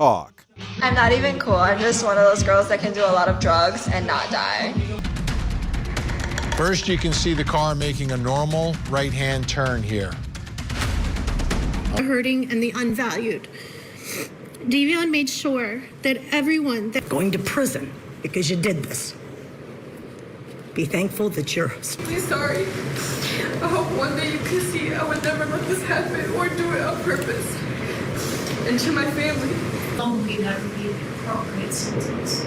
talk. I'm not even cool. I'm just one of those girls that can do a lot of drugs and not die. First, you can see the car making a normal right-hand turn here. The hurting and the unvalued. Davion made sure that everyone that going to prison because you did this. Be thankful that you're really sorry. I hope one day you can see I would never let this happen or do it on purpose. And to my family. I don't believe that would be the appropriate sentence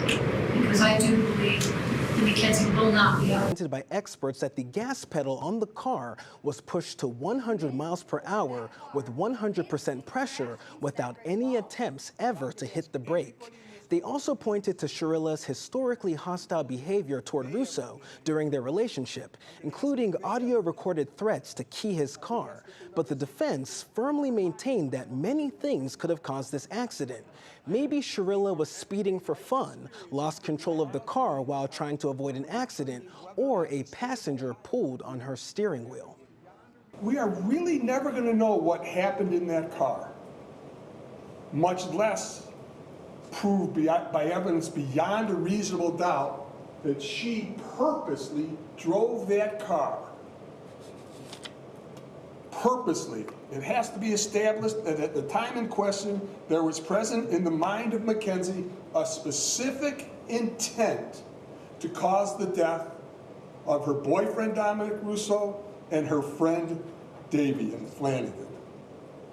because I do believe that Mackenzie will not be out. By experts that the gas pedal on the car was pushed to 100 miles per hour with 100% pressure without any attempts ever to hit the brake. They also pointed to Shirilla's historically hostile behavior toward Russo during their relationship, including audio-recorded threats to key his car. But the defense firmly maintained that many things could have caused this accident. Maybe Shirilla was speeding for fun, lost control of the car while trying to avoid an accident, or a passenger pulled on her steering wheel. We are really never going to know what happened in that car, much less prove by evidence beyond a reasonable doubt that she purposely drove that car. Purposely. It has to be established that at the time in question, there was present in the mind of Mackenzie a specific intent to cause the death of her boyfriend, Dominic Russo, and her friend, Davion Flanagan.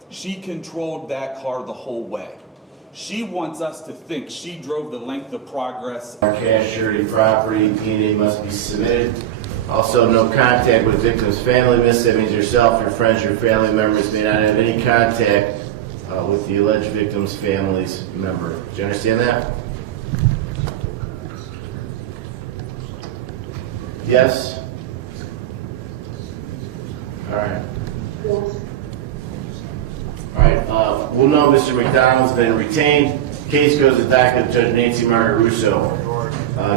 She controlled that car the whole way. She wants us to think she drove the length of progress. Our cash surety property, P&A must be submitted. Also, no contact with victim's family. Miss, that means yourself, your friends, your family members may not have any contact with the alleged victim's family's member. Do you understand that? Yes? All right. All right, we'll know Mr. McDonald's been retained. Case goes to docket Judge Nancy Margaret Russo.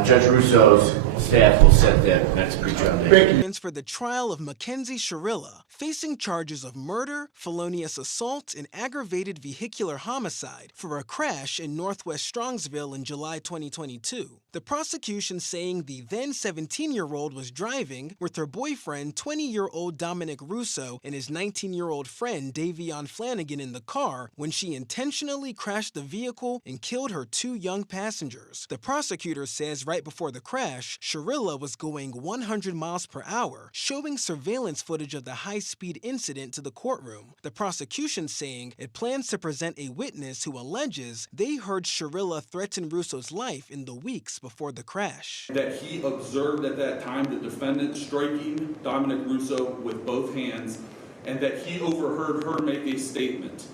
Judge Russo's staff will set that next pre-trial date. For the trial of Mackenzie Shirilla, facing charges of murder, felonious assault, and aggravated vehicular homicide for a crash in northwest Strongsville in July 2022. The prosecution saying the then 17-year-old was driving with her boyfriend, 20-year-old Dominic Russo, and his 19-year-old friend, Davion Flanagan, in the car when she intentionally crashed the vehicle and killed her two young passengers. The prosecutor says right before the crash, Shirilla was going 100 miles per hour, showing surveillance footage of the high-speed incident to the courtroom. The prosecution saying it plans to present a witness who alleges they heard Shirilla threaten Russo's life in the weeks before the crash. That he observed at that time the defendant striking Dominic Russo with both hands, and that he overheard her make a statement,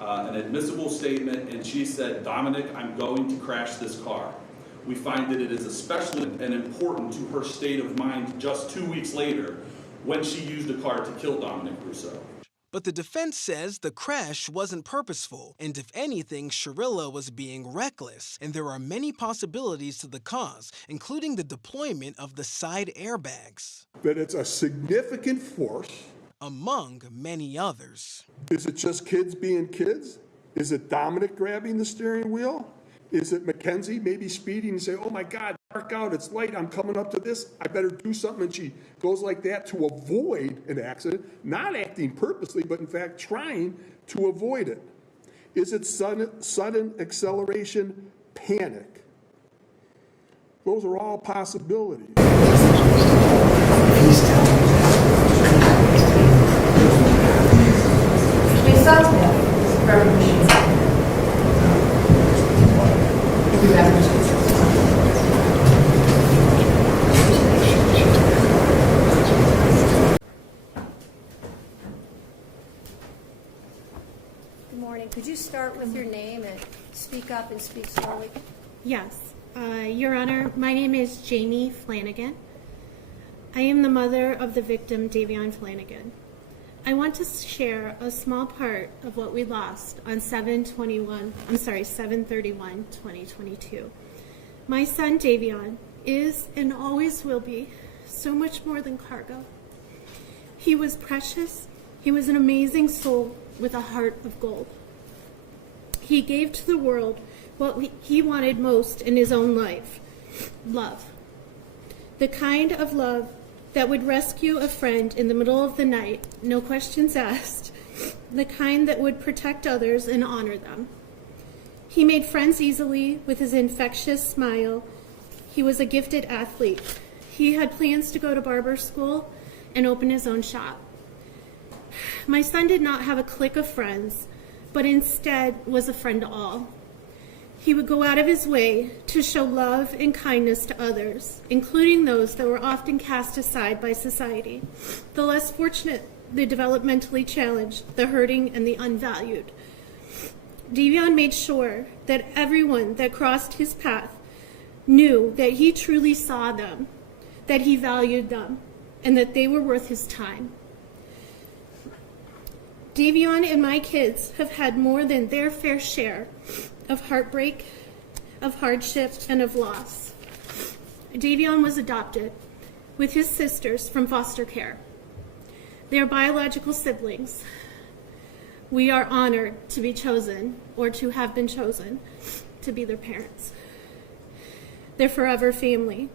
an admissible statement, and she said, "Dominic, I'm going to crash this car." We find that it is especially and important to her state of mind just 2 weeks later when she used a car to kill Dominic Russo. But the defense says the crash wasn't purposeful, and if anything, Shirilla was being reckless, and there are many possibilities to the cause, including the deployment of the side airbags. That it's a significant force. Among many others. Is it just kids being kids? Is it Dominic grabbing the steering wheel? Is it Mackenzie maybe speeding and say, "Oh my God, dark out, it's light, I'm coming up to this, I better do something," and she goes like that to avoid an accident, not acting purposely, but in fact trying to avoid it? Is it sudden acceleration, panic? Those are all possibilities. Good morning. Could you start with your name and speak up and speak slowly? Yes. Your Honor, my name is Jamie Flanagan. I am the mother of the victim, Davion Flanagan. I want to share a small part of what we lost on 7/31/2022. My son, Davion, is and always will be so much more than cargo. He was precious. He was an amazing soul with a heart of gold. He gave to the world what he wanted most in his own life: love. The kind of love that would rescue a friend in the middle of the night, no questions asked. The kind that would protect others and honor them. He made friends easily with his infectious smile. He was a gifted athlete. He had plans to go to barber school and open his own shop. My son did not have a clique of friends, but instead was a friend to all. He would go out of his way to show love and kindness to others, including those that were often cast aside by society, the less fortunate, the developmentally challenged, the hurting, and the unvalued. Davion made sure that everyone that crossed his path knew that he truly saw them, that he valued them, and that they were worth his time. Davion and my kids have had more than their fair share of heartbreak, of hardship, and of loss. Davion was adopted with his sisters from foster care. They are biological siblings. We are honored to be chosen, or to have been chosen, to be their parents. They're forever family.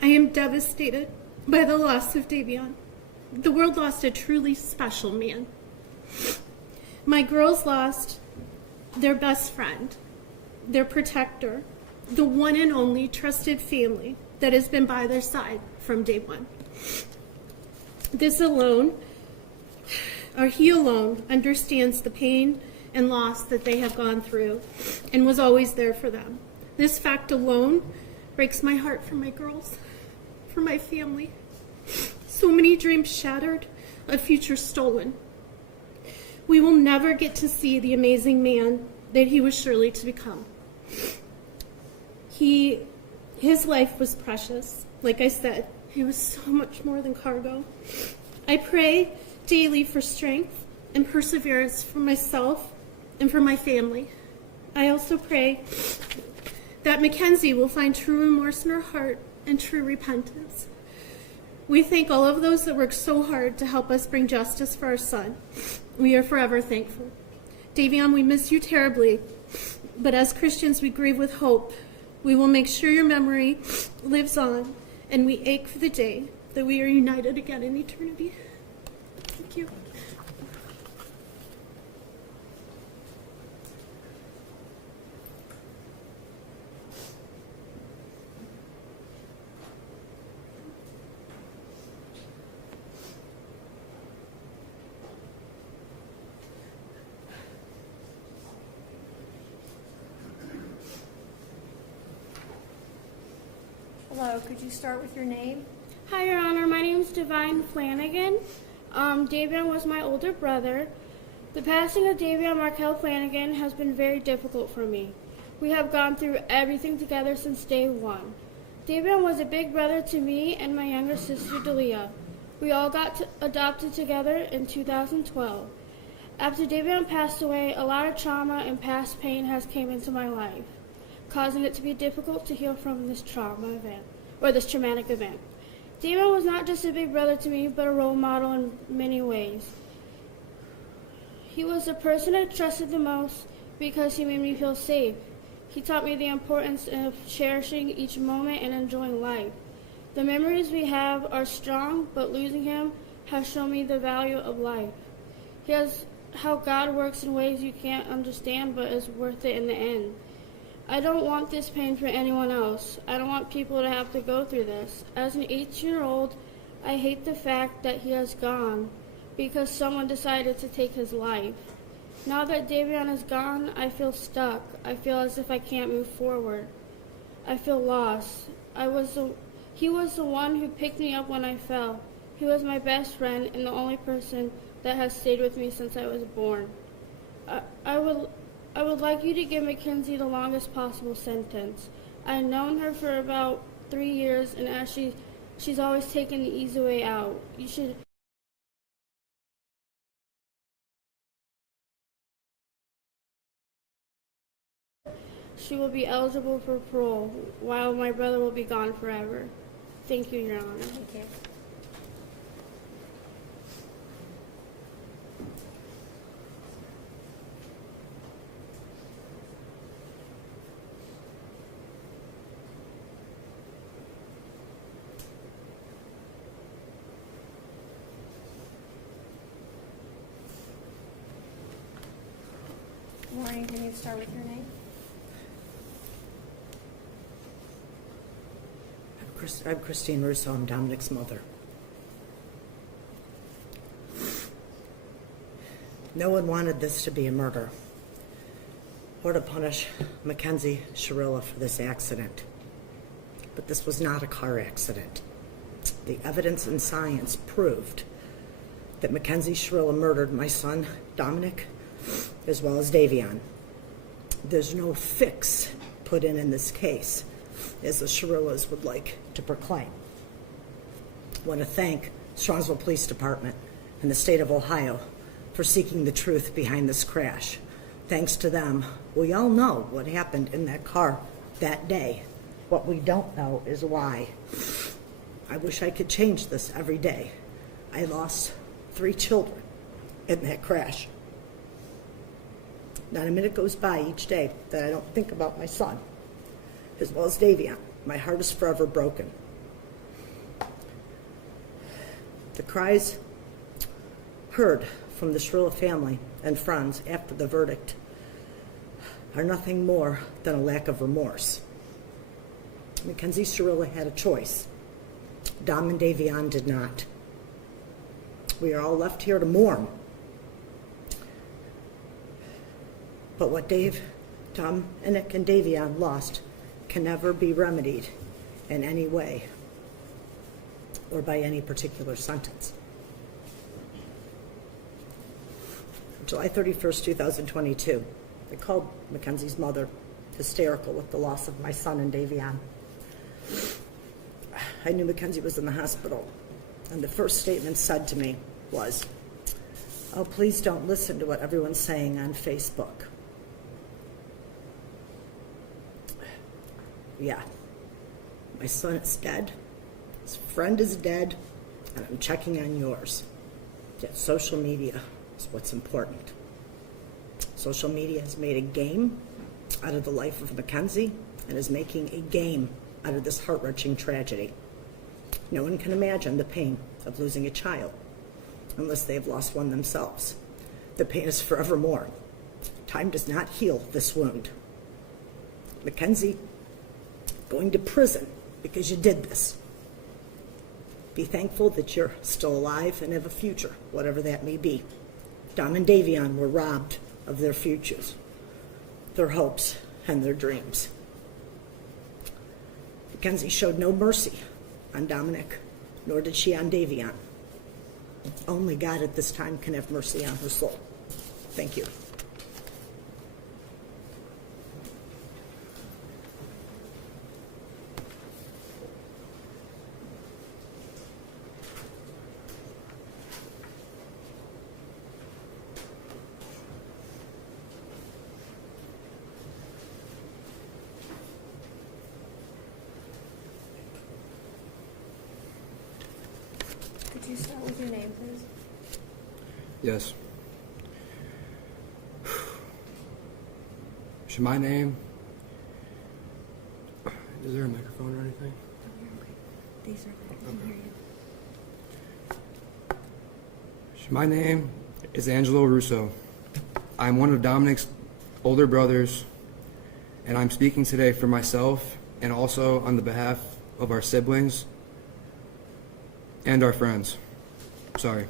I am devastated by the loss of Davion. The world lost a truly special man. My girls lost their best friend, their protector, the one and only trusted family that has been by their side from day one. This alone, or he alone, understands the pain and loss that they have gone through and was always there for them. This fact alone breaks my heart for my girls, for my family. So many dreams shattered, a future stolen. We will never get to see the amazing man that he was surely to become. His life was precious. Like I said, he was so much more than cargo. I pray daily for strength and perseverance for myself and for my family. I also pray that Mackenzie will find true remorse in her heart and true repentance. We thank all of those that worked so hard to help us bring justice for our son. We are forever thankful. Davion, we miss you terribly, but as Christians, we grieve with hope. We will make sure your memory lives on, and we ache for the day that we are united again in eternity. Thank you. Hello, could you start with your name? Hi, Your Honor. My name is Davion Flanagan. Davion was my older brother. The passing of Davion Markel Flanagan has been very difficult for me. We have gone through everything together since day one. Davion was a big brother to me and my younger sister, Delia. We all got adopted together in 2012. After Davion passed away, a lot of trauma and past pain has came into my life, causing it to be difficult to heal from this trauma event, or this traumatic event. Davion was not just a big brother to me, but a role model in many ways. He was the person I trusted the most because he made me feel safe. He taught me the importance of cherishing each moment and enjoying life. The memories we have are strong, but losing him has shown me the value of life. He has how God works in ways you can't understand, but is worth it in the end. I don't want this pain for anyone else. I don't want people to have to go through this. As an 18-year-old, I hate the fact that he has gone because someone decided to take his life. Now that Davion is gone, I feel stuck. I feel as if I can't move forward. I feel lost. He was the one who picked me up when I fell. He was my best friend and the only person that has stayed with me since I was born. I would like you to give Mackenzie the longest possible sentence. I've known her for about 3 years, and as she's always taken the easy way out. She will be eligible for parole, while my brother will be gone forever. Thank you, Your Honor. Thank you. Good morning. Can you start with your name? I'm Christine Russo. I'm Dominic's mother. No one wanted this to be a murder or to punish Mackenzie Shirilla for this accident. But this was not a car accident. The evidence and science proved that Mackenzie Shirilla murdered my son, Dominic, as well as Davion. There's no fix put in this case, as the Shirillas would like to proclaim. I want to thank Strongsville Police Department and the state of Ohio for seeking the truth behind this crash. Thanks to them, we all know what happened in that car that day. What we don't know is why. I wish I could change this every day. I lost 3 children in that crash. Not a minute goes by each day that I don't think about my son, as well as Davion. My heart is forever broken. The cries heard from the Shirilla family and friends after the verdict are nothing more than a lack of remorse. Mackenzie Shirilla had a choice. Dom and Davion did not. We are all left here to mourn. But what Dominic and Davion lost can never be remedied in any way or by any particular sentence. July 31st, 2022, I called Mackenzie's mother, hysterical with the loss of my son and Davion. I knew Mackenzie was in the hospital, and the first statement said to me was, "Oh, please don't listen to what everyone's saying on Facebook." Yeah, my son is dead, his friend is dead, and I'm checking on yours. Yet social media is what's important. Social media has made a game out of the life of Mackenzie and is making a game out of this heart-wrenching tragedy. No one can imagine the pain of losing a child unless they have lost one themselves. The pain is forevermore. Time does not heal this wound. Mackenzie, going to prison because you did this. Be thankful that you're still alive and have a future, whatever that may be. Dom and Davion were robbed of their futures, their hopes, and their dreams. Mackenzie showed no mercy on Dominic, nor did she on Davion. Only God at this time can have mercy on her soul. Thank you. Could you start with your name, please? Yes. Should my name... Is there a microphone or anything? These are I can hear you. My name is Angelo Russo. I'm one of Dominic's older brothers, and I'm speaking today for myself and also on the behalf of our siblings and our friends. Sorry.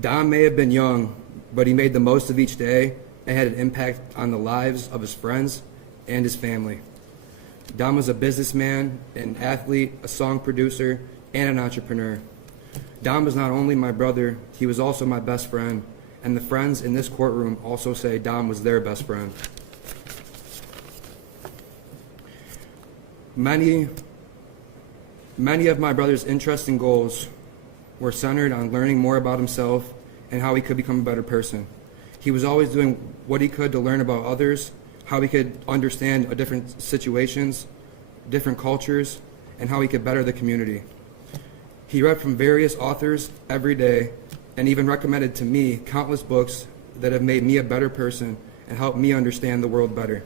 Dom may have been young, but he made the most of each day and had an impact on the lives of his friends and his family. Dom was a businessman, an athlete, a song producer, and an entrepreneur. Dom was not only my brother, he was also my best friend, and the friends in this courtroom also say Dom was their best friend. Many of my brother's interests and goals were centered on learning more about himself and how he could become a better person. He was always doing what he could to learn about others, how he could understand different situations, different cultures, and how he could better the community. He read from various authors every day and even recommended to me countless books that have made me a better person and helped me understand the world better.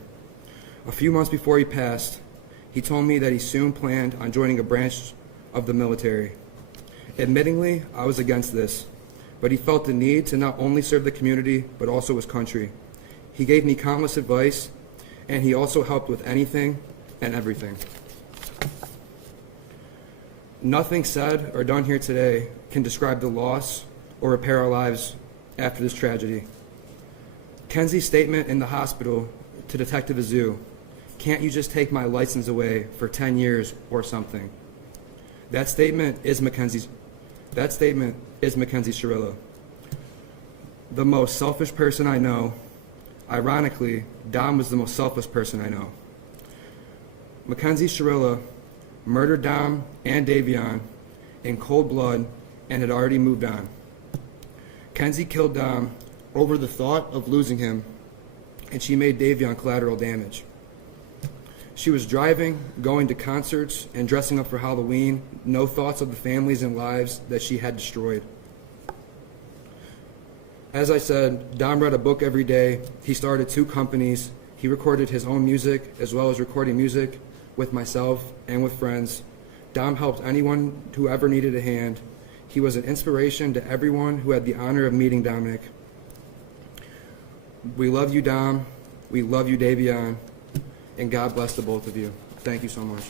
A few months before he passed, he told me that he soon planned on joining a branch of the military. Admittingly, I was against this, but he felt the need to not only serve the community, but also his country. He gave me countless advice, and he also helped with anything and everything. Nothing said or done here today can describe the loss or repair our lives after this tragedy. Kenzie's statement in the hospital to Detective Azu, "Can't you just take my license away for 10 years or something?" That statement is Mackenzie Shirilla. The most selfish person I know. Ironically, Dom was the most selfless person I know. Mackenzie Shirilla murdered Dom and Davion in cold blood and had already moved on. Kenzie killed Dom over the thought of losing him, and she made Davion collateral damage. She was driving, going to concerts, and dressing up for Halloween, no thoughts of the families and lives that she had destroyed. As I said, Dom read a book every day. He started 2 companies. He recorded his own music, as well as recording music with myself and with friends. Dom helped anyone who ever needed a hand. He was an inspiration to everyone who had the honor of meeting Dominic. We love you, Dom. We love you, Davion. And God bless the both of you. Thank you so much.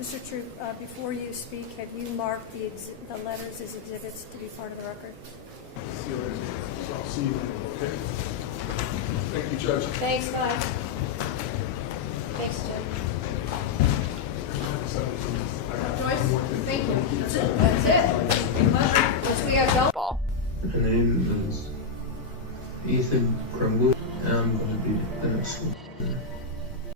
Mr. Troop, before you speak, have you marked the letters as exhibits to be part of the record? I'll see you. Okay. Thank you, Judge. Thanks, bye. Thanks, Jim. Joyce, thank you. That's it. That's it. Once we have done. My name is Ethan Crumwood, and I'm going to be the next one.